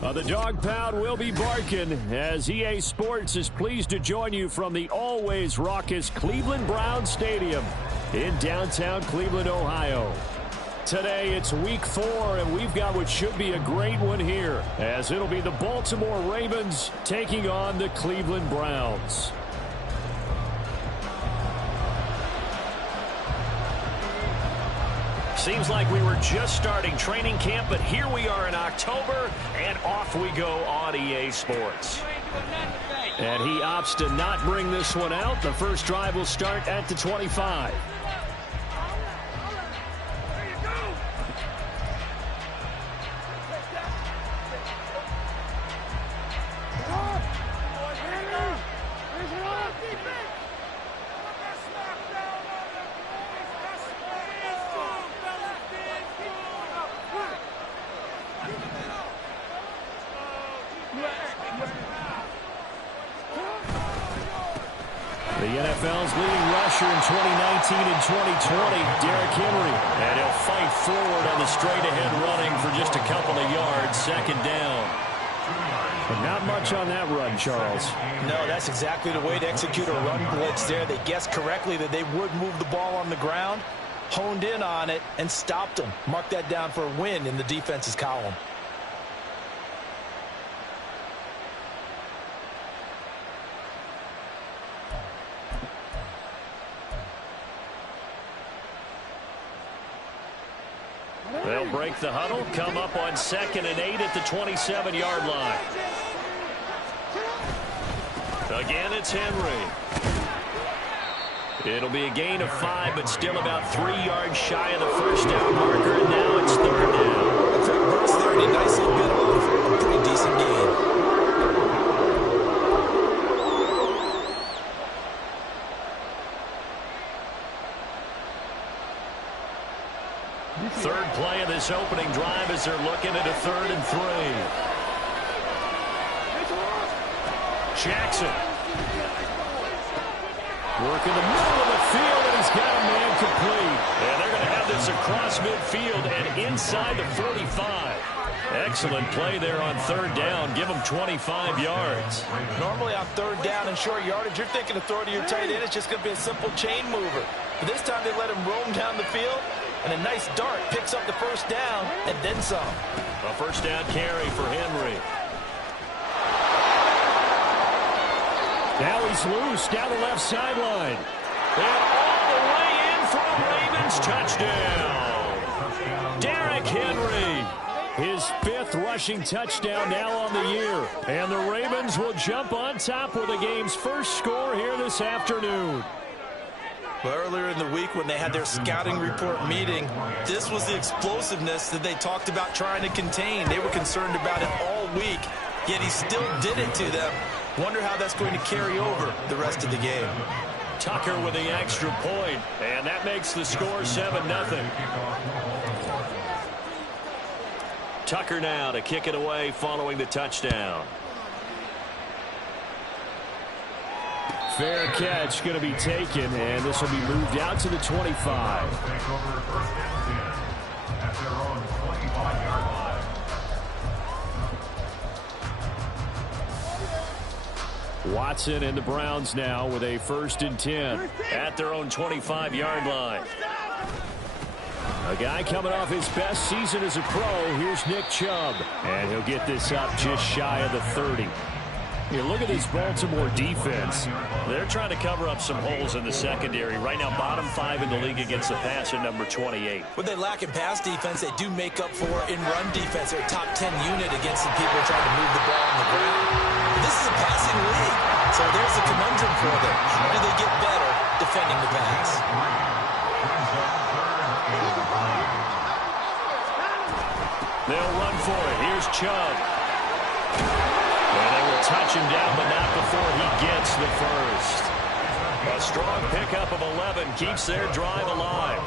The dog pound will be barking as EA Sports is pleased to join you from the always raucous Cleveland Browns Stadium in downtown Cleveland, Ohio. Today it's week 4, and we've got what should be a great one here, as it'll be the Baltimore Ravens taking on the Cleveland Browns. Seems like we were just starting training camp, but here we are in October, and off we go on EA Sports. And he opts to not bring this one out. The first drive will start at the 25. The NFL's leading rusher in 2019 and 2020, Derrick Henry. And he'll fight forward on the straight-ahead running for just a couple of yards, second down. But not much on that run, Charles. No, that's exactly the way to execute a run blitz there. They guessed correctly that they would move the ball on the ground, honed in on it, and stopped them. Mark that down for a win in the defense's column. They'll break the huddle, come up on 2nd and 8 at the 27-yard line. Again, it's Henry. It'll be a gain of 5, but still about 3 yards shy of the first down marker, and now it's 3rd down. A quick burst there, and he nicely bit off a pretty decent gain. Third play of this opening drive as they're looking at a 3rd and 3. Jackson. Working the middle of the field, and he's got a man complete. And they're going to have this across midfield and inside the 45. Excellent play there on 3rd down. Give them 25 yards. Normally on 3rd down and short yardage, you're thinking of throw to your tight end. It's just going to be a simple chain mover. But this time they let him roam down the field. And a nice dart picks up the first down and then some. A first down carry for Henry. Now he's loose down the left sideline. And all the way in for a Ravens touchdown. Derrick Henry. His 5th rushing touchdown now on the year. And the Ravens will jump on top with the game's first score here this afternoon. Well, earlier in the week when they had their scouting report meeting, this was the explosiveness that they talked about trying to contain. They were concerned about it all week, yet he still did it to them. Wonder how that's going to carry over the rest of the game. Tucker with the extra point, and that makes the score 7-0. Tucker now to kick it away following the touchdown. Fair catch going to be taken, and this will be moved out to the 25. Watson and the Browns now with a 1st and 10 at their own 25-yard line. A guy coming off his best season as a pro. Here's Nick Chubb, and he'll get this up just shy of the 30. You look at this Baltimore defense. They're trying to cover up some holes in the secondary. Right now, bottom 5 in the league against the pass at number 28. What they lack in pass defense, they do make up for in run defense. They're a top 10 unit against the people trying to move the ball on the ground. But this is a passing league, so there's a conundrum for them. How do they get better defending the pass? They'll run for it. Here's Chubb. And they will touch him down, but not before he gets the first. A strong pickup of 11 keeps their drive alive.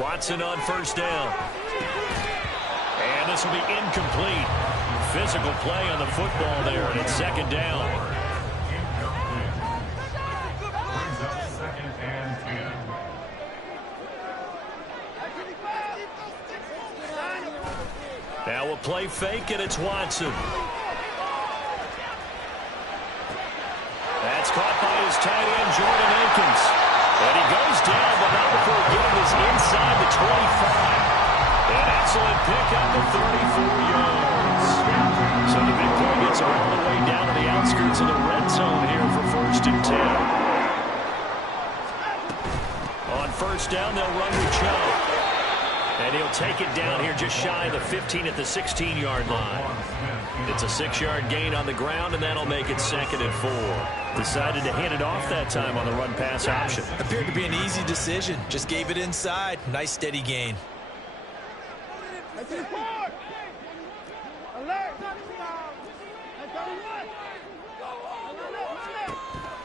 Watson on first down. And this will be incomplete. Physical play on the football there, and it's second down. They'll play fake, and it's Watson. That's caught by his tight end, Jordan Akins. And he goes down, but not before getting his inside the 25. An excellent pickup of 34 yards. So the big play gets him all the way down to the outskirts of the red zone here for 1st and 10. On 1st down, they'll run with Chubb. And he'll take it down here just shy of the 15 at the 16-yard line. It's a 6-yard gain on the ground, and that'll make it 2nd and 4. Decided to hand it off that time on the run-pass option. Appeared to be an easy decision. Just gave it inside. Nice, steady gain.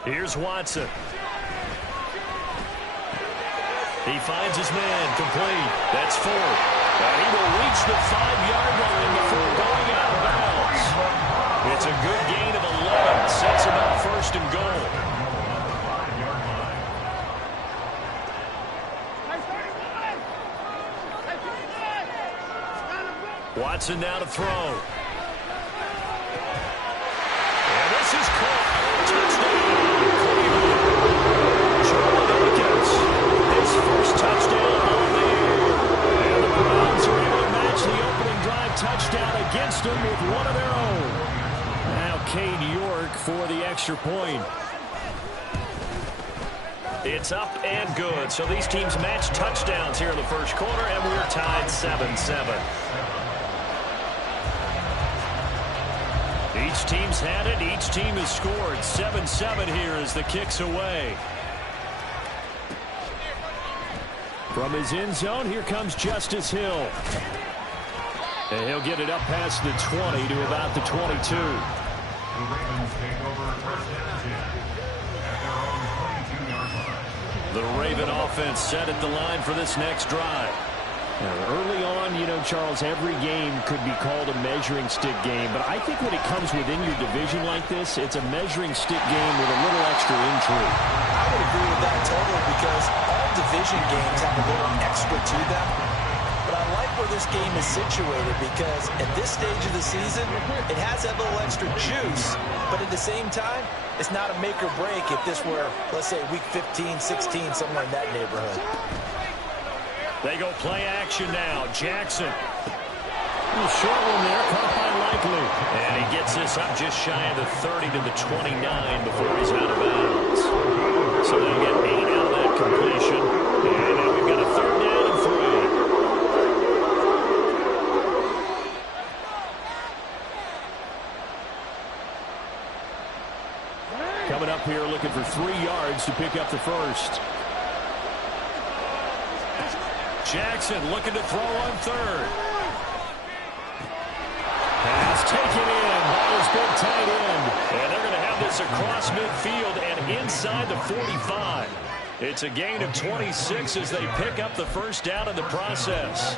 Here's Watson. He finds his man, complete. That's 4. And he will reach the 5-yard line before going out of bounds. It's a good gain of 11. Sets him up 1st and goal. Watson now to throw. And this is caught. Touchdown. Jordan Akins. His first touchdown on the year. And the Browns are able to match the opening drive touchdown against them with one of their own. Now Cade York for the extra point. It's up and good. So these teams match touchdowns here in the first quarter, and we're tied 7-7. Each team's had it. Each team has scored. 7-7 here as the kick's away. From his end zone, here comes Justice Hill. And he'll get it up past the 20 to about the 22. The Raven offense set at the line for this next drive. Now, early on, you know, Charles, every game could be called a measuring stick game. But I think when it comes within your division like this, it's a measuring stick game with a little extra intrigue. I would agree with that totally because all division games have a little extra to them. But I like where this game is situated because at this stage of the season, it has that little extra juice. But at the same time, it's not a make or break if this were, let's say, week 15, 16, somewhere in that neighborhood. They go play action now. Jackson. Short one there, caught by Likely. And he gets this up just shy of the 30 to the 29 before he's out of bounds. So they'll get 8 out of that completion. And now we've got a 3rd down and 3. Coming up here looking for 3 yards to pick up the first. Jackson looking to throw on 3rd. Pass taken in by his big tight end. And they're going to have this across midfield and inside the 45. It's a gain of 26 as they pick up the first down in the process.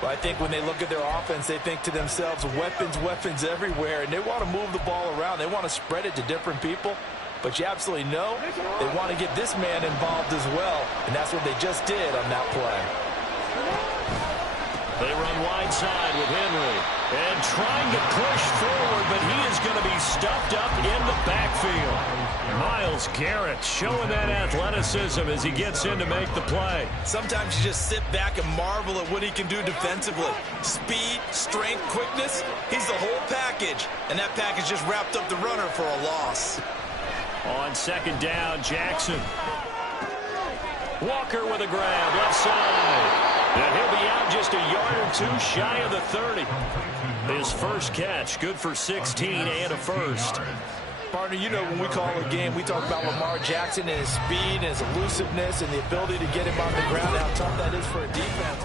Well, I think when they look at their offense, they think to themselves, weapons, weapons everywhere. And they want to move the ball around. They want to spread it to different people. But you absolutely know they want to get this man involved as well. And that's what they just did on that play. They run wide side with Henry. And trying to push forward, but he is going to be stuffed up in the backfield. Myles Garrett showing that athleticism as he gets in to make the play. Sometimes you just sit back and marvel at what he can do defensively. Speed, strength, quickness, he's the whole package. And that package just wrapped up the runner for a loss. On 2nd down, Jackson. Walker with a grab, left side. And he'll be out just a yard or 2 shy of the 30. His first catch, good for 16 and a first. Partner, you know when we call a game, we talk about Lamar Jackson and his speed and his elusiveness and the ability to get him on the ground, how tough that is for a defense.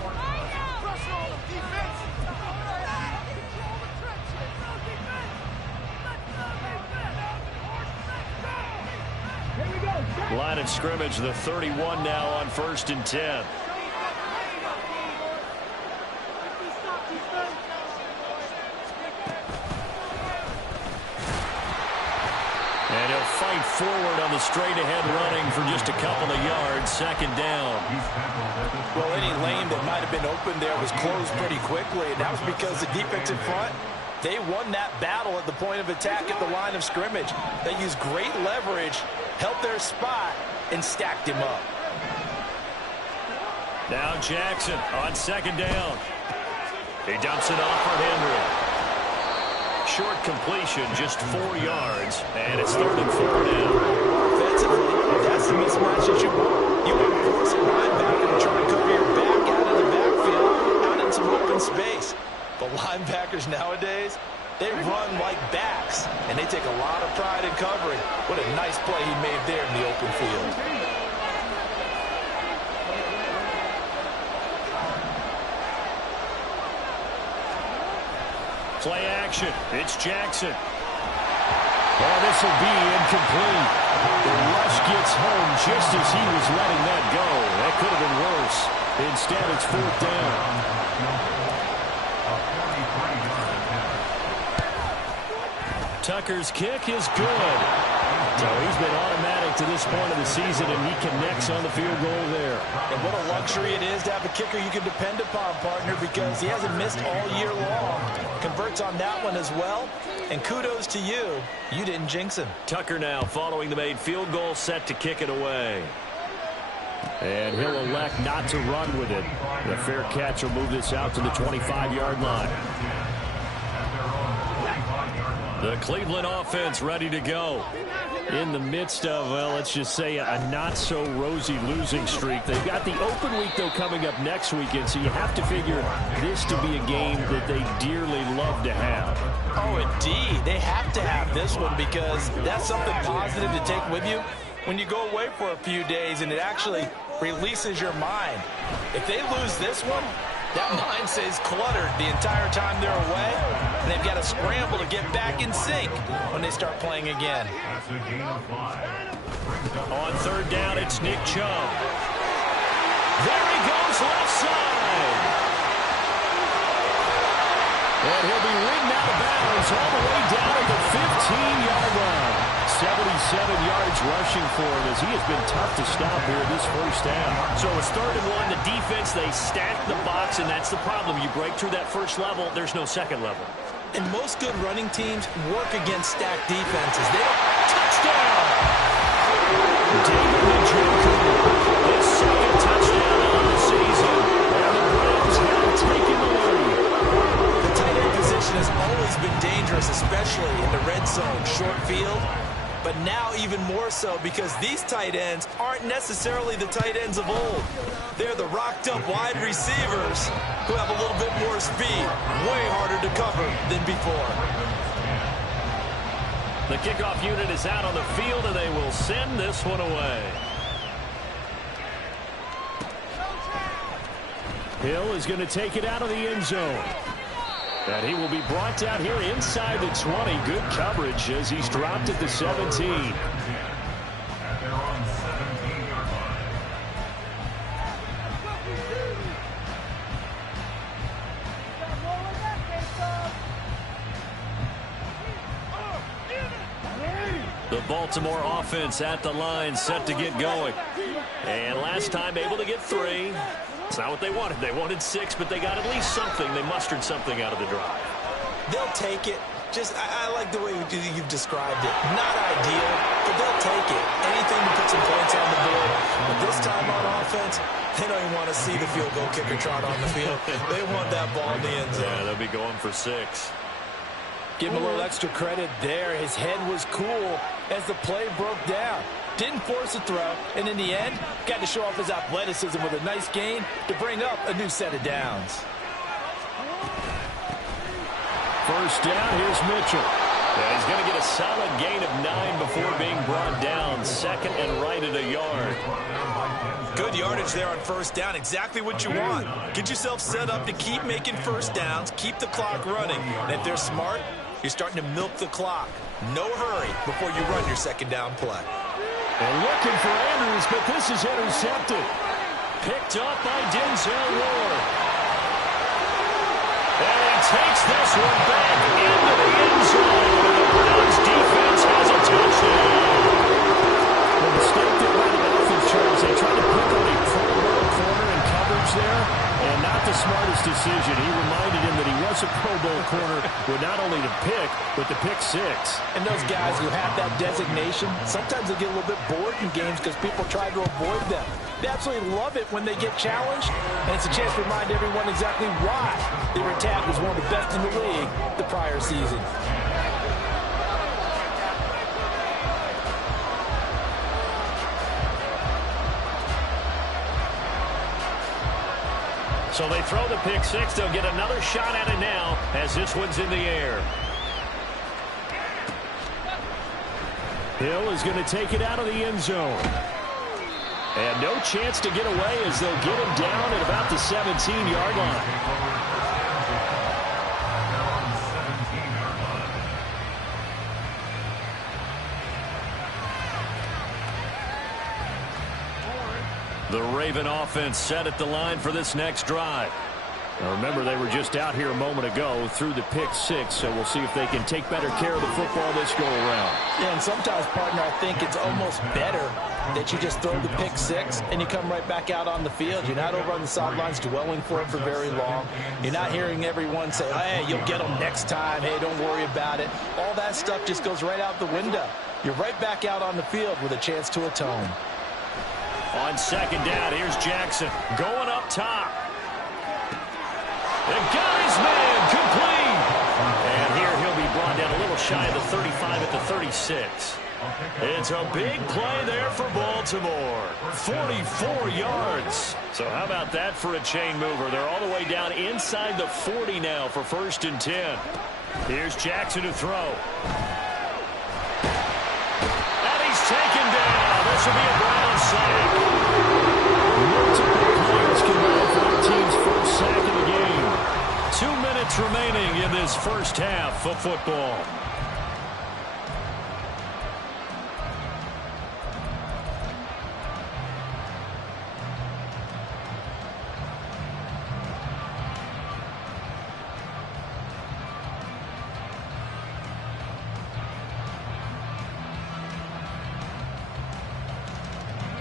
Line of scrimmage, the 31 now on 1st and 10. And he'll fight forward on the straight-ahead running for just a couple of yards. Second down. Well, any lane that might have been open there was closed pretty quickly, and that was because the defensive front, they won that battle at the point of attack at the line of scrimmage. They used great leverage, held their spot, and stacked him up. Now Jackson on second down. He dumps it off for Henry. Short completion, just 4 yards, and it's 3rd and 4 now. Offensively, that's the mismatch that you want. You want to force a linebacker to try to cover your back out of the backfield, out in some open space. But linebackers nowadays, they run like backs, and they take a lot of pride in covering. What a nice play he made there in the open field. Play action. It's Jackson. Oh, this will be incomplete. The rush gets home just as he was letting that go. That could have been worse. Instead, it's 4th down. Tucker's kick is good. So he's been automatic to this point of the season, and he connects on the field goal there. And what a luxury it is to have a kicker you can depend upon, partner, because he hasn't missed all year long. Converts on that one as well. And kudos to you. You didn't jinx him. Tucker now following the made field goal, set to kick it away. And he'll elect not to run with it. The fair catch will move this out to the 25-yard line. The Cleveland offense ready to go. In the midst of, well, let's just say a not-so-rosy losing streak. They've got the open week, though, coming up next weekend, so you have to figure this to be a game that they dearly love to have. Oh, indeed. They have to have this one because that's something positive to take with you when you go away for a few days, and it actually releases your mind. If they lose this one, that mind stays cluttered the entire time they're away, and they've got to scramble to get back in sync when they start playing again. On 3rd down, it's Nick Chubb. There he goes, left side. And he'll be ridden out of bounds all the way down at the 15-yard line. 77 yards rushing for him as he has been tough to stop here this first down. So it's 3rd and 1. The defense, they stack the box, and that's the problem. You break through that first level, there's no second level. And most good running teams work against stacked defenses. They don't... Touchdown! David Njoku, his 2nd touchdown on the season. And the Browns have taken the lead. The tight end position has always been dangerous, especially in the red zone, short field. But now even more so because these tight ends aren't necessarily the tight ends of old. They're the rocked-up wide receivers who have a little bit more speed, way harder to cover than before. The kickoff unit is out on the field, and they will send this one away. Hill is going to take it out of the end zone. And he will be brought down here inside the 20. Good coverage as he's dropped at the 17. The Baltimore offense at the line, set to get going. And last time able to get 3. It's not what they wanted. They wanted 6, but they got at least something. They mustered something out of the drive. They'll take it. I like the way you've described it. Not ideal, but they'll take it. Anything to put some points on the board. But this time on offense, they don't even want to see the field goal kicker trot on the field. They want that ball in the end zone. Yeah, they'll be going for 6. Give him a little extra credit there. His head was cool as the play broke down. Didn't force a throw, and in the end, got to show off his athleticism with a nice gain to bring up a new set of downs. First down, here's Mitchell. Yeah, he's going to get a solid gain of 9 before being brought down. 2nd and right at a yard. Good yardage there on first down. Exactly what you want. Get yourself set up to keep making first downs, keep the clock running. And if they're smart, you're starting to milk the clock. No hurry before you run your second down play. And looking for Andrews, but this is intercepted. Picked up by Denzel Ward. And he takes this one back into the end zone. And the Browns defense has a touchdown. occasion, he reminded him that he was a Pro Bowl corner with not only the pick, but the pick six. And those guys who have that designation, sometimes they get a little bit bored in games because people try to avoid them. They absolutely love it when they get challenged, and it's a chance to remind everyone exactly why they were tagged as one of the best in the league the prior season. So they throw the pick six. They'll get another shot at it now as this one's in the air. Hill is going to take it out of the end zone. And no chance to get away as they'll get him down at about the 17-yard line. The Raven offense set at the line for this next drive. Now remember, they were just out here a moment ago through the pick six, so we'll see if they can take better care of the football this go-around. Yeah, and sometimes, partner, I think it's almost better that you just throw the pick six and you come right back out on the field. You're not over on the sidelines dwelling for it for very long. You're not hearing everyone say, hey, you'll get them next time. Hey, don't worry about it. All that stuff just goes right out the window. You're right back out on the field with a chance to atone. On second down, here's Jackson going up top. The guy's man complete. And here he'll be brought down a little shy of the 35 at the 36. It's a big play there for Baltimore. 44 yards. So how about that for a chain mover? They're all the way down inside the 40 now for 1st and 10. Here's Jackson to throw. And he's taken down. This will be a Brown sack. Multiple players combined for their team's first sack of the game. 2 minutes remaining in this first half of football.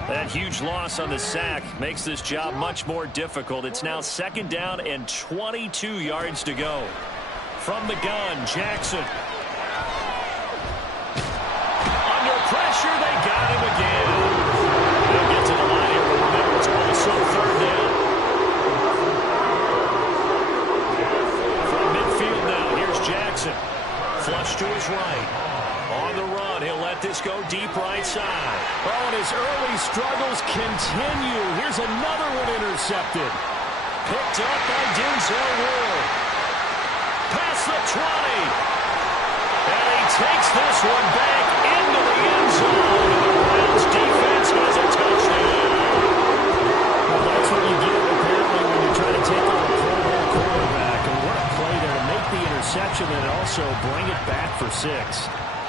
That huge loss on the sack makes this job much more difficult. It's now 2nd down and 22 yards to go. From the gun, Jackson. Under pressure, they got him again. They'll get to the line here, but remember, it's also 3rd down. From midfield now, here's Jackson. Flush to his right. On the run, he'll let this go deep right side. Oh, and his early struggles continue. Here's another one intercepted. Picked up by Denzel Ward. Past the 20. And he takes this one back into the end zone. And the Browns defense has a touchdown. Well, that's what you get, apparently, when you try to take on a Pro Bowl quarterback. And what a play there to make the interception and also bring it back for 6.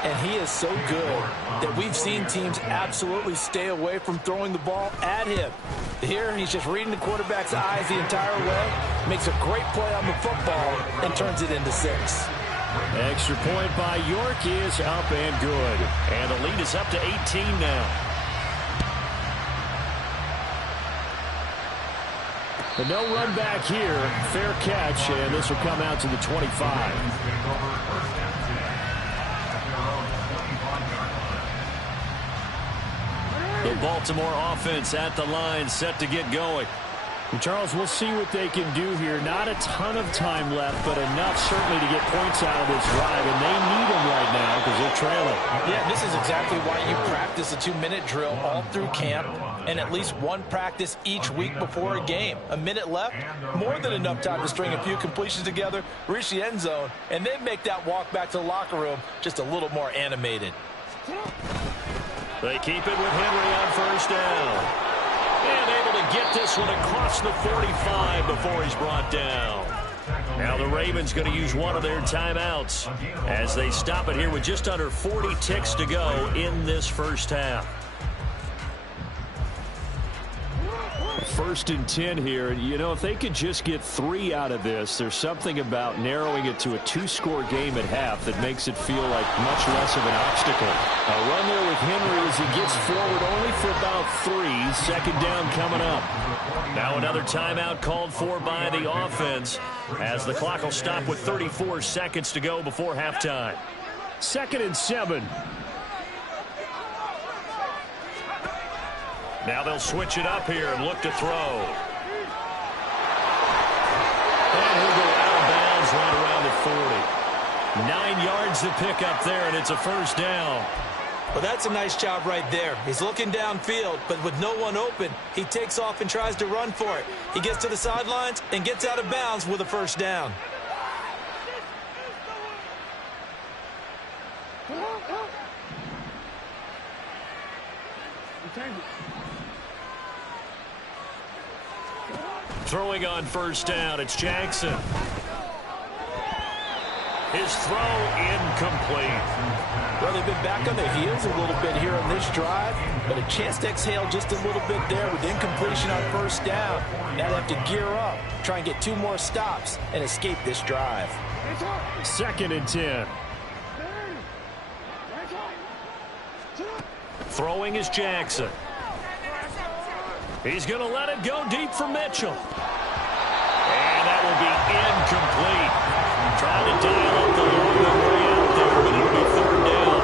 And he is so good that we've seen teams absolutely stay away from throwing the ball at him. Here, he's just reading the quarterback's eyes the entire way, makes a great play on the football, and turns it into 6. Extra point by York is up and good. And the lead is up to 18 now. But no run back here. Fair catch, and this will come out to the 25. The Baltimore offense at the line, set to get going. And Charles, we'll see what they can do here. Not a ton of time left, but enough certainly to get points out of this drive. And they need them right now because they're trailing. Yeah, this is exactly why you practice a 2-minute drill all through camp and at least one practice each week before a game. A minute left, more than enough time to string a few completions together, reach the end zone, and then make that walk back to the locker room just a little more animated. They keep it with Henry on 1st down. And able to get this one across the 45 before he's brought down. Now the Ravens going to use one of their timeouts as they stop it here with just under 40 ticks to go in this first half. 1st and 10 here. You know, if they could just get 3 out of this, there's something about narrowing it to a 2-score game at half that makes it feel like much less of an obstacle. A run there with Henry as he gets forward only for about 3. 2nd down coming up. Now another timeout called for by the offense as the clock will stop with 34 seconds to go before halftime. 2nd and 7. Now they'll switch it up here and look to throw. And he'll go out of bounds right around the 40. 9 yards to pick up there, and it's a 1st down. Well, that's a nice job right there. He's looking downfield, but with no one open, he takes off and tries to run for it. He gets to the sidelines and gets out of bounds with a 1st down. Throwing on 1st down, it's Jackson. His throw incomplete. Well, they've been back on their heels a little bit here on this drive, but a chance to exhale just a little bit there with incompletion on 1st down. Now they have to gear up, try and get 2 more stops, and escape this drive. 2nd and 10. Throwing is Jackson. He's going to let it go deep for Mitchell. And that will be incomplete. Trying to dial up the long way out there, but it'll be 3rd down.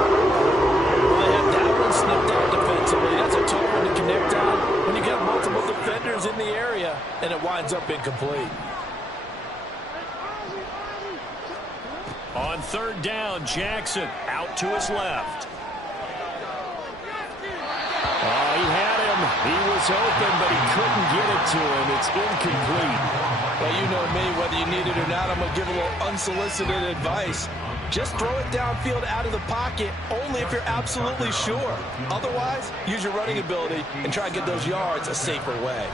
Well, they have that one snipped out defensively. That's a tough one to connect on when you got multiple defenders in the area, and it winds up incomplete. On 3rd down, Jackson out to his left. Oh, he had him. He was open, but he couldn't get it to him. It's incomplete. Well, you know me, whether you need it or not, I'm going to give a little unsolicited advice. Just throw it downfield out of the pocket only if you're absolutely sure. Otherwise, use your running ability and try and get those yards a safer way.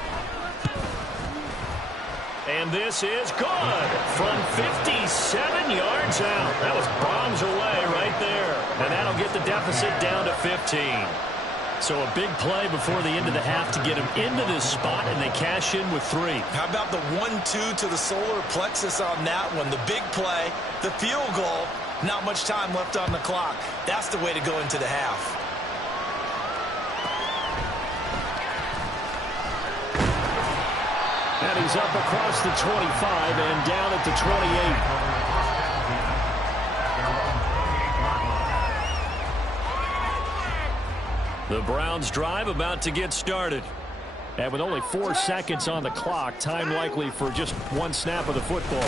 And this is good from 57 yards out. That was bombs away right there. And that'll get the deficit down to 15. So a big play before the end of the half to get him into this spot, and they cash in with 3. How about the 1-2 to the solar plexus on that one? The big play, the field goal, not much time left on the clock. That's the way to go into the half. And he's up across the 25 and down at the 28. The Browns drive about to get started. And with only 4 seconds on the clock, time likely for just 1 snap of the football.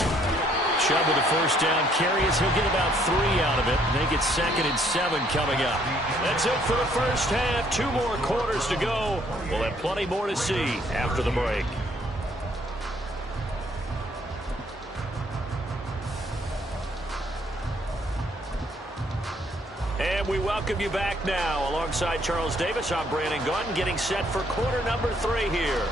Chubb with a 1st down carry as he'll get about 3 out of it. They get 2nd and 7 coming up. That's it for the 1st half. 2 more quarters to go. We'll have plenty more to see after the break. And we welcome you back now. Alongside Charles Davis, I'm Brandon Gaudin, getting set for quarter number 3 here.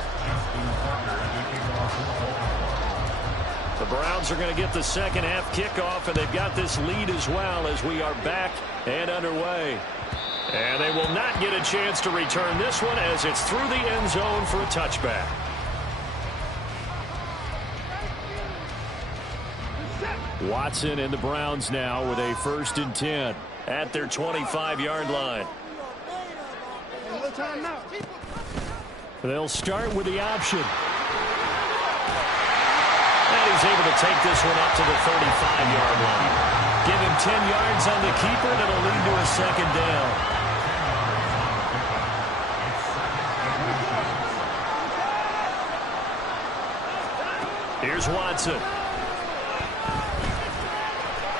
The Browns are going to get the 2nd half kickoff, and they've got this lead as well as we are back and underway. And they will not get a chance to return this one as it's through the end zone for a touchback. Watson and the Browns now with a 1st and 10. At their 25-yard line. They'll start with the option. And he's able to take this one up to the 35-yard line. Give him 10 yards on the keeper, and it'll lead to a 2nd down. Here's Watson.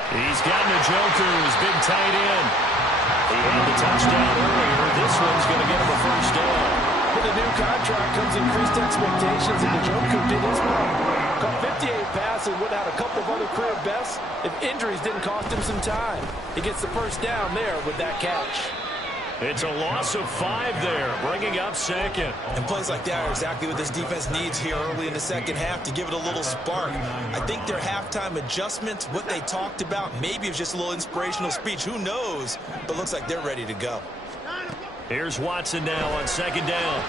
He's got Njoku's big tight end. He had the touchdown earlier. This one's going to get him a 1st down. With a new contract comes increased expectations, and Njoku did his part. Caught 58 passes, would have had a couple of other career bests if injuries didn't cost him some time. He gets the 1st down there with that catch. It's a loss of 5 there, bringing up 2nd. And plays like that are exactly what this defense needs here early in the 2nd half to give it a little spark. I think their halftime adjustments, what they talked about, maybe it was just a little inspirational speech. Who knows? But looks like they're ready to go. Here's Watson now on 2nd down.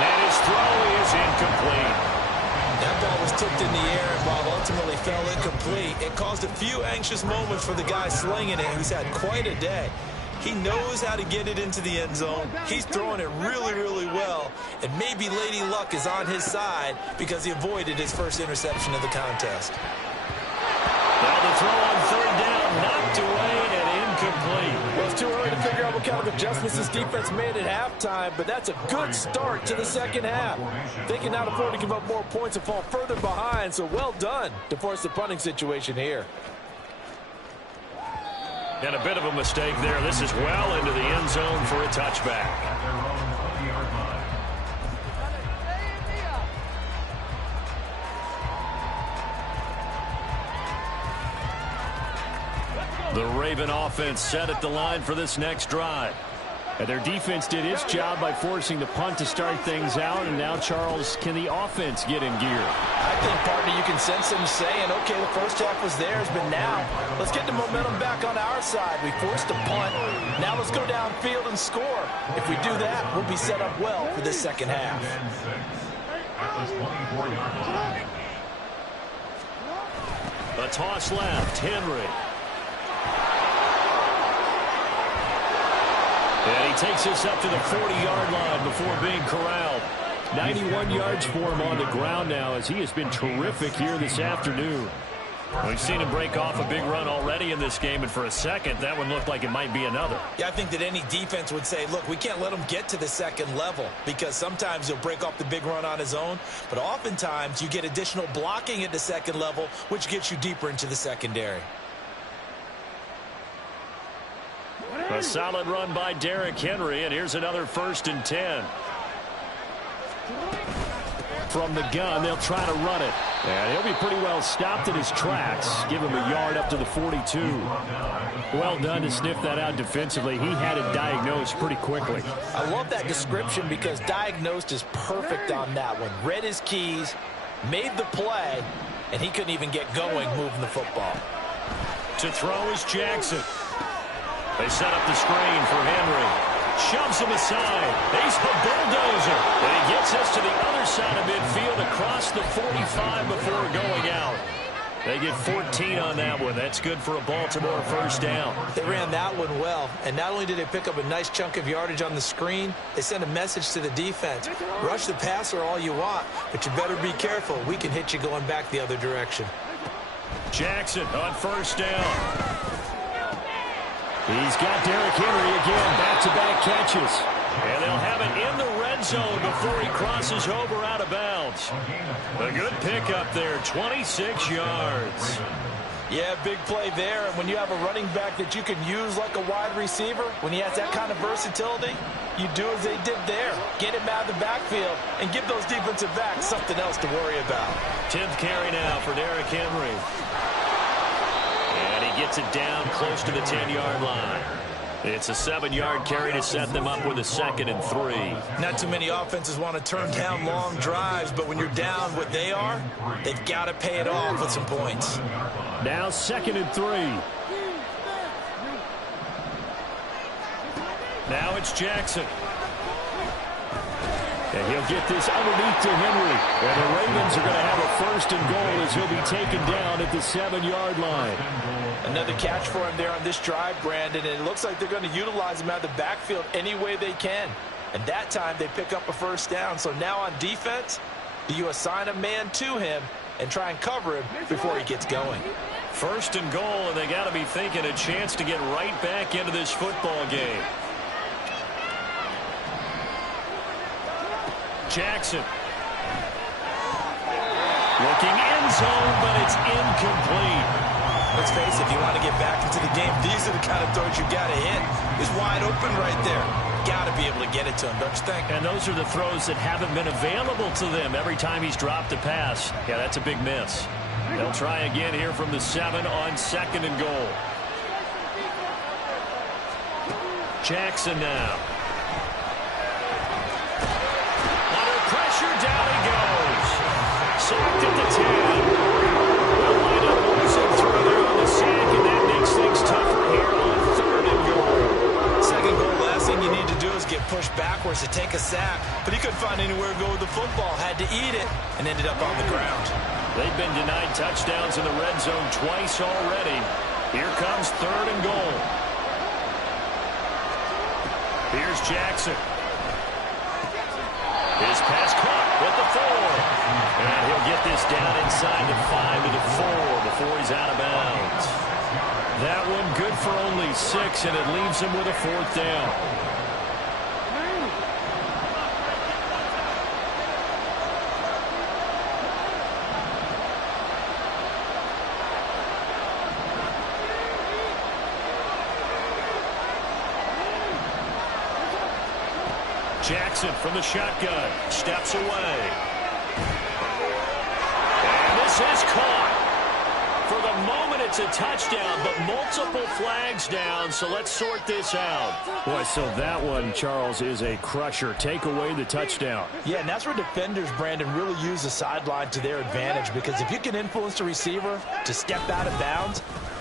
And his throw is That ball was tipped in the air, and while ultimately fell incomplete, it caused a few anxious moments for the guy slinging it, who's had quite a day. He knows how to get it into the end zone. He's throwing it really, really well, and maybe Lady Luck is on his side because he avoided his first interception of the contest. Now the throw on third down, knocked away and incomplete. Well, it's too early to figure out what kind of adjustments this defense made at halftime, but that's a good start to the second half. They can now afford to give up more points and fall further behind, so well done to force the punting situation here. And a bit of a mistake there. This is well into the end zone for a touchback. The Raven offense set at the line for this next drive. And their defense did its job by forcing the punt to start things out. And now, Charles, can the offense get in gear? I think, partner, you can sense them saying, okay, the first half was theirs, but now let's get the momentum back on our side. We forced a punt. Now let's go downfield and score. If we do that, we'll be set up well for this second half. A toss left, Henry. And he takes us up to the 40-yard line before being corralled. 91 yards for him on the ground now as he has been terrific here this afternoon. We've seen him break off a big run already in this game, and for a second, that one looked like it might be another. Yeah, I think that any defense would say, look, we can't let him get to the second level because sometimes he'll break off the big run on his own, but oftentimes you get additional blocking at the second level, which gets you deeper into the secondary. A solid run by Derrick Henry, and here's another 1st and 10. From the gun, they'll try to run it. And he'll be pretty well stopped in his tracks. Give him a yard up to the 42. Well done to sniff that out defensively. He had it diagnosed pretty quickly. I love that description because diagnosed is perfect on that one. Read his keys, made the play, and he couldn't even get going moving the football. To throw is Jackson. They set up the screen for Henry. Shoves him aside. He's the bulldozer. And he gets us to the other side of midfield across the 45 before going out. They get 14 on that one. That's good for a Baltimore first down. They ran that one well. And not only did they pick up a nice chunk of yardage on the screen, they sent a message to the defense. Rush the passer all you want, but you better be careful. We can hit you going back the other direction. Jackson on first down. He's got Derrick Henry again, back-to-back catches. And they'll have it in the red zone before he crosses over out of bounds. A good pickup there, 26 yards. Yeah, big play there. And when you have a running back that you can use like a wide receiver, when he has that kind of versatility, you do as they did there. Get him out of the backfield and give those defensive backs something else to worry about. 10th carry now for Derrick Henry. And he gets it down close to the 10-yard line. It's a 7-yard carry to set them up with a 2nd and 3. Not too many offenses want to turn down long drives, but when you're down what they are, they've got to pay it off with some points. Now 2nd and 3. Now it's Jackson. And he'll get this underneath to Henry. And the Ravens are going to have a 1st and goal as he'll be taken down at the 7-yard line. Another catch for him there on this drive, Brandon, and it looks like they're going to utilize him out of the backfield any way they can. And that time they pick up a 1st down. So now on defense, do you assign a man to him and try and cover him before he gets going? 1st and goal, and they got to be thinking a chance to get right back into this football game. Jackson. Looking end zone, but it's incomplete. Let's face it, if you want to get back into the game, these are the kind of throws you got to hit. He's wide open right there. Got to be able to get it to him, don't you think? And those are the throws that haven't been available to them every time he's dropped a pass. Yeah, that's a big miss. They'll try again here from the 7 on 2nd and goal. Jackson now. Under pressure, down he goes. Sacked at the 10. They'll wind up losing through there on the sack, and that makes things tougher here on 3rd and goal. 2nd goal, last thing you need to do is get pushed backwards to take a sack. But he couldn't find find anywhere to go with the football. Had to eat it and ended up on the ground. They've been denied touchdowns in the red zone twice already. Here comes 3rd and goal. Here's Jackson. His pass caught at the 4. And he'll get this down inside the 5 to the 4 before he's out of bounds. That one good for only 6, and it leaves him with a 4th down. Jackson from the shotgun steps away. And this is caught. For the moment, it's a touchdown, but multiple flags down, so let's sort this out. Boy, so that one, Charles, is a crusher. Take away the touchdown. Yeah, and that's where defenders, Brandon, really use the sideline to their advantage, because if you can influence the receiver to step out of bounds,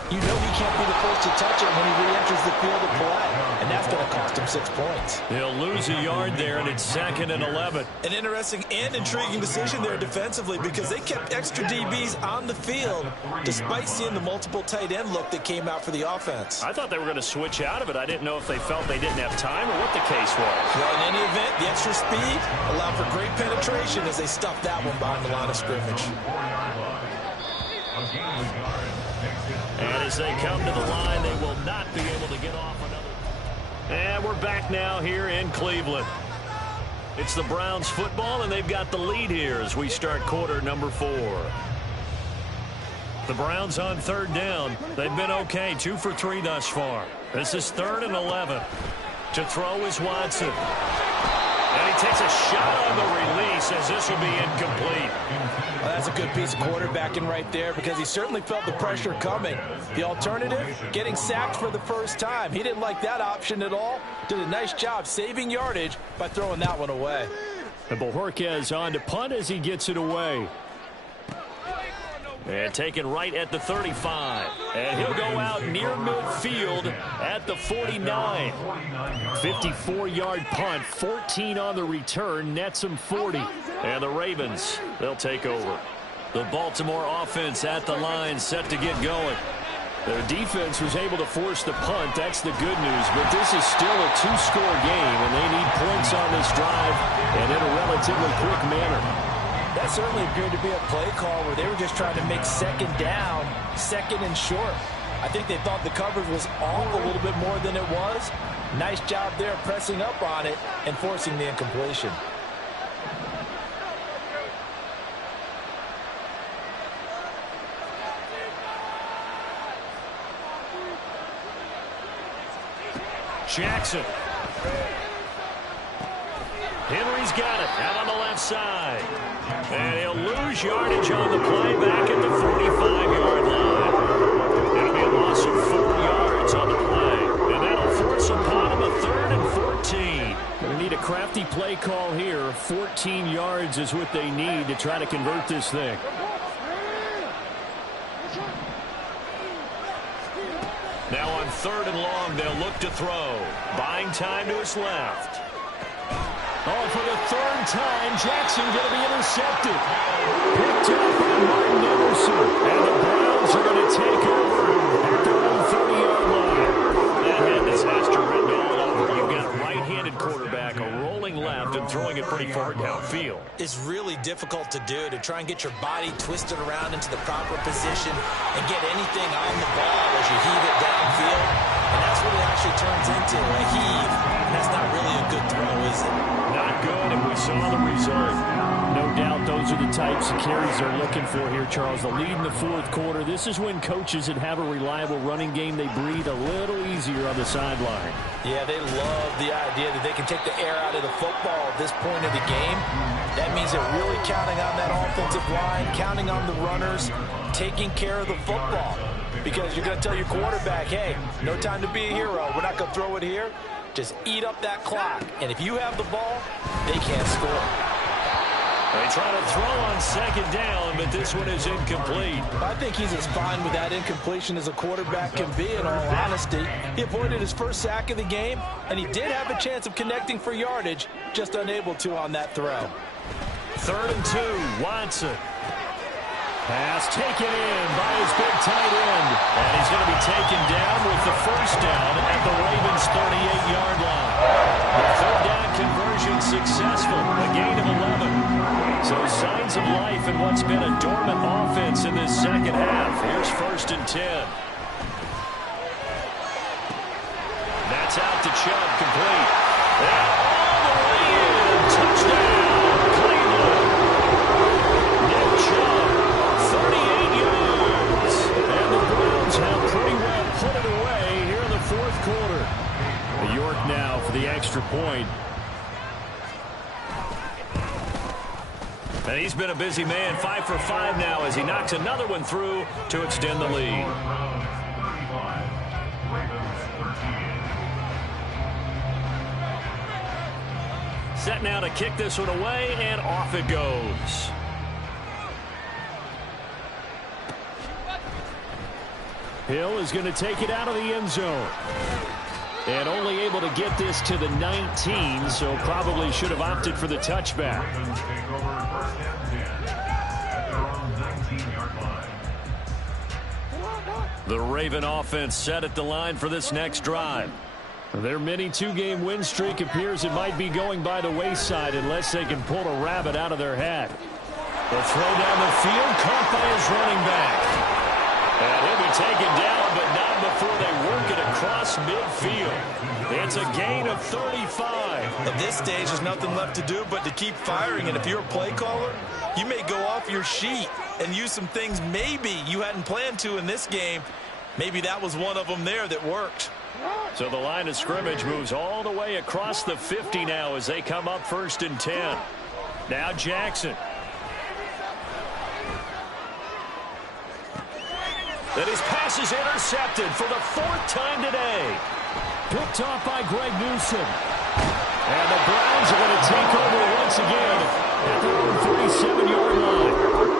you know he can't be the first to touch it when he re-enters the field of play, and that's going to cost him 6 points. He'll lose a yard there, and it's 2nd and 11. An interesting and intriguing decision there defensively, because they kept extra DBs on the field despite seeing the multiple tight end look that came out for the offense. I thought they were going to switch out of it. I didn't know if they felt they didn't have time or what the case was. Well, in any event, the extra speed allowed for great penetration as they stuffed that one behind the line of scrimmage. And as they come to the line, they will not be able to get off another. And we're back now here in Cleveland. It's the Browns football, and they've got the lead here as we start quarter number 4. The Browns on 3rd down. They've been okay, 2 for 3 thus far. This is 3rd and 11. To throw is Watson. And he takes a shot on the release as this will be incomplete. Well, that's a good piece of quarterbacking right there, because he certainly felt the pressure coming. The alternative, getting sacked for the first time. He didn't like that option at all. Did a nice job saving yardage by throwing that one away. And Bojorquez on to punt as he gets it away. And taken right at the 35. And he'll go out near midfield at the 49. 54-yard punt, 14 on the return, nets him 40. And the Ravens, they'll take over. The Baltimore offense at the line, set to get going. Their defense was able to force the punt. That's the good news. But this is still a 2-score game, and they need points on this drive and in a relatively quick manner. That certainly appeared to be a play call where they were just trying to make 2nd down, 2nd and short. I think they thought the coverage was off a little bit more than it was. Nice job there pressing up on it and forcing the incompletion. Jackson. Henry's got it out on the left side. And he'll lose yardage on the play back at the 45-yard line. It'll be a loss of 4 yards on the play. And that'll force upon him a 3rd and 14. Going to need a crafty play call here. 14 yards is what they need to try to convert this thing. Now on 3rd and long, they'll look to throw. Buying time to his left. Oh, for the 3rd time, Jackson going to be intercepted. Picked up by Martin Emerson. And the Browns are going to take over at their own 30-yard line. That had disaster written all over. You've got a right-handed quarterback, a rolling left, and throwing it pretty far downfield. It's really difficult to do, to try and get your body twisted around into the proper position and get anything on the ball as you heave it downfield. And that's what it actually turns into, a heave. And that's not really a good throw, is it? Not good, and we saw the result. No doubt those are the types of carries they're looking for here, Charles. The lead in the 4th quarter. This is when coaches that have a reliable running game, they breathe a little easier on the sideline. Yeah, they love the idea that they can take the air out of the football at this point of the game. That means they're really counting on that offensive line, counting on the runners, taking care of the football. Because you're going to tell your quarterback, hey, no time to be a hero. We're not going to throw it here. Just eat up that clock. And if you have the ball, they can't score. They try to throw on second down, but this one is incomplete. I think he's as fine with that incompletion as a quarterback can be, in all honesty. He avoided his first sack of the game, and he did have a chance of connecting for yardage, just unable to on that throw. 3rd and 2, Watson. Pass taken in by his big tight end. And he's going to be taken down with the first down at the Ravens' 38-yard line. The 3rd down conversion successful, a gain of 11. So signs of life in what's been a dormant offense in this second half. Here's 1st and 10. That's out to Chubb, complete. And all the way in, touchdown, Cleveland. Nick Chubb, 38 yards. And the Browns have pretty well put it away here in the 4th quarter. New York now for the extra point. And he's been a busy man, 5 for 5 now as he knocks another one through to extend the lead. Set now to kick this one away, and off it goes. Hill is going to take it out of the end zone. And only able to get this to the 19, so probably should have opted for the touchback. The Raven offense set at the line for this next drive. Their mini 2-game win streak appears it might be going by the wayside unless they can pull a rabbit out of their hat. The throw down the field, caught by his running back. And he'll be taken down, but not before they work it across midfield. It's a gain of 35. At this stage, there's nothing left to do but to keep firing. And if you're a play caller, you may go off your sheet and use some things maybe you hadn't planned to in this game. Maybe that was one of them there that worked. So the line of scrimmage moves all the way across the 50 now as they come up 1st and 10. Now Jackson. And his pass is intercepted for the 4th time today. Picked off by Greg Newsome. And the Browns are going to take over once again at their own 37-yard line.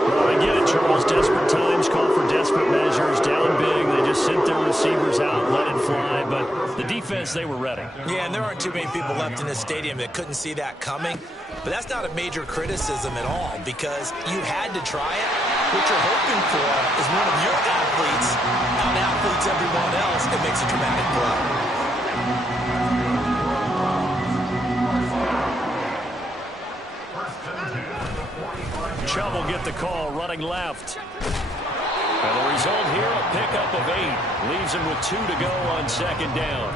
Well, I get it, Charles. Desperate times call for desperate measures. Down big, they just sent their receivers out and let it fly. But the defense, they were ready. Yeah, and there aren't too many people left in this stadium that couldn't see that coming. But that's not a major criticism at all because you had to try it. What you're hoping for is one of your athletes out-athletes everyone else and makes a dramatic play. Chubb will get the call running left. And the result here, a pickup of 8. Leaves him with 2 to go on 2nd down.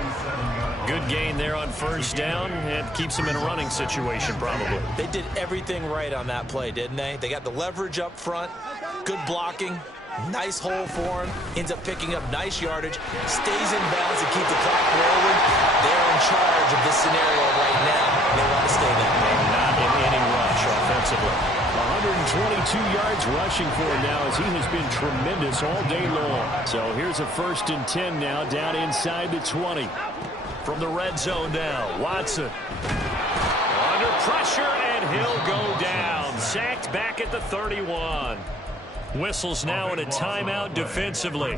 Good gain there on 1st down. And keeps him in a running situation probably. They did everything right on that play, didn't they? They got the leverage up front, good blocking, nice hole for him, ends up picking up nice yardage, stays in bounds to keep the clock rolling. They're in charge of this scenario right now. They want to stay that way. Not in any rush offensively. 122 yards rushing for him now as he has been tremendous all day long. So here's a 1st and 10 now down inside the 20. From the red zone now, Watson. Under pressure, and he'll go down. Sacked back at the 31. Whistles now in a timeout defensively.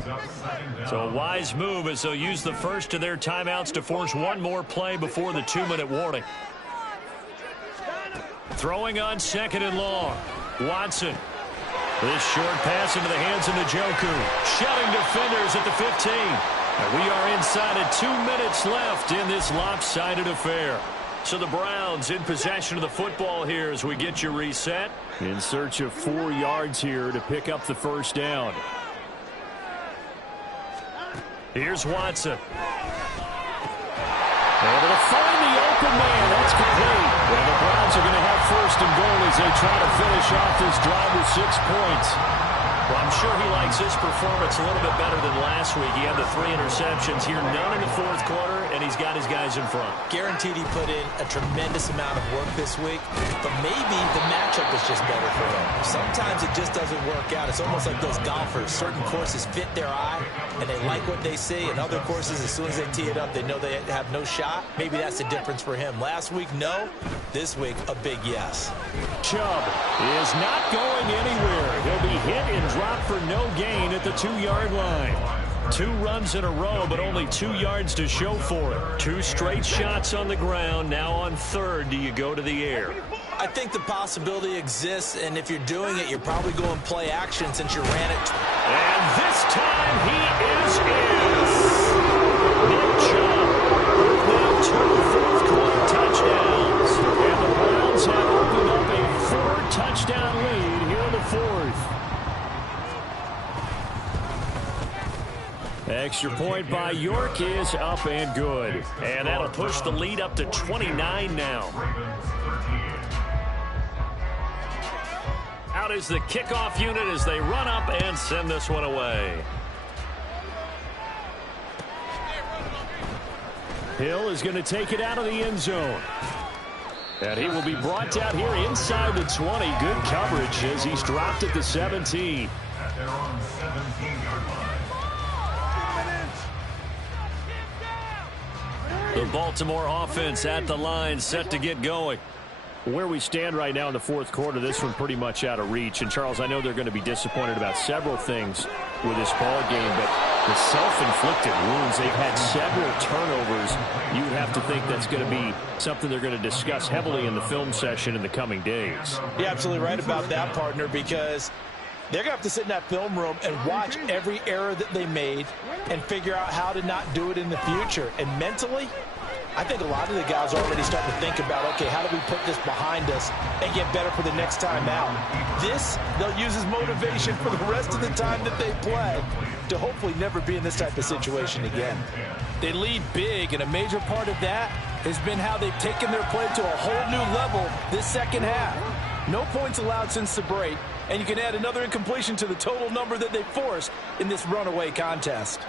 So a wise move as they'll use the first of their timeouts to force one more play before the 2-minute warning. Throwing on 2nd and long. Watson. This short pass into the hands of Njoku. Shelling defenders at the 15. And we are inside of 2 minutes left in this lopsided affair. So the Browns in possession of the football here as we get you reset. In search of 4 yards here to pick up the 1st down. Here's Watson. Able to find the open man. That's complete. And the Browns are going to have 1st and goal as they try to finish off this drive with 6 points. Well, I'm sure he likes his performance a little bit better than last week. He had the 3 interceptions here, none in the fourth quarter, and he's got his guys in front. Guaranteed he put in a tremendous amount of work this week, but maybe the matchup is just better for him. Sometimes it just doesn't work out. It's almost like those golfers. Certain courses fit their eye, and they like what they see, and other courses, as soon as they tee it up, they know they have no shot. Maybe that's the difference for him. Last week, no. This week, a big yes. Chubb is not going anywhere. He'll be hit and dropped for no gain at the 2-yard line. 2 runs in a row, but only 2 yards to show for it. 2 straight shots on the ground. Now on third, do you go to the air? I think the possibility exists, and if you're doing it, you're probably going play action since you ran it. And this time he is in. Nick Chubb with now 2 fourth-quarter touchdowns. And the Browns have opened up a 4-touchdown lead here in the fourth. Extra point by York is up and good. And that'll push the lead up to 29 now. Out is the kickoff unit as they run up and send this one away. Hill is going to take it out of the end zone. And he will be brought down here inside the 20. Good coverage as he's dropped at the 17. The Baltimore offense at the line, set to get going. Where we stand right now in the fourth quarter, this one pretty much out of reach. And, Charles, I know they're going to be disappointed about several things with this ball game, but the self-inflicted wounds, they've had several turnovers. You would have to think that's going to be something they're going to discuss heavily in the film session in the coming days. You're absolutely right about that, partner, because they're going to have to sit in that film room and watch every error that they made and figure out how to not do it in the future. And mentally, I think a lot of the guys are already starting to think about, okay, how do we put this behind us and get better for the next time out? This, they'll use as motivation for the rest of the time that they play to hopefully never be in this type of situation again. They lead big, and a major part of that has been how they've taken their play to a whole new level this second half. No points allowed since the break, and you can add another incompletion to the total number that they forced in this runaway contest.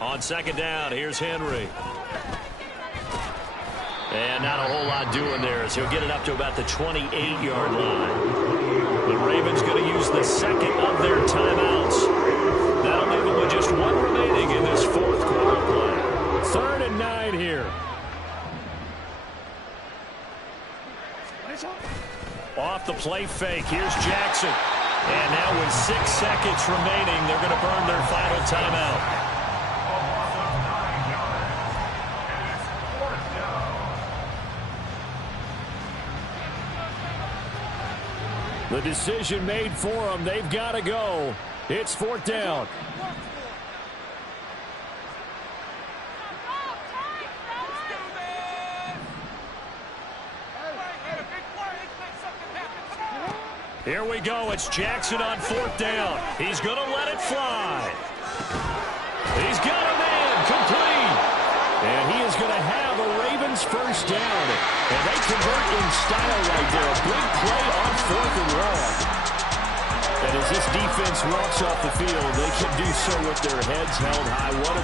On second down, here's Henry. And not a whole lot doing there as he'll get it up to about the 28-yard line. The Ravens going to use the second of their timeouts. That'll leave them with just 1 remaining in this fourth quarter play. 3rd and 9 here. Off the play fake, here's Jackson. And now with 6 seconds remaining, they're going to burn their final timeout. The decision made for them. They've got to go. It's 4th down. Here we go. It's Jackson on 4th down. He's going to let it fly. He's got a man complete. And he is going to have a Ravens first down. And they convert in style right there. A big play on 4th and long. And as this defense walks off the field, they can do so with their heads held high. What a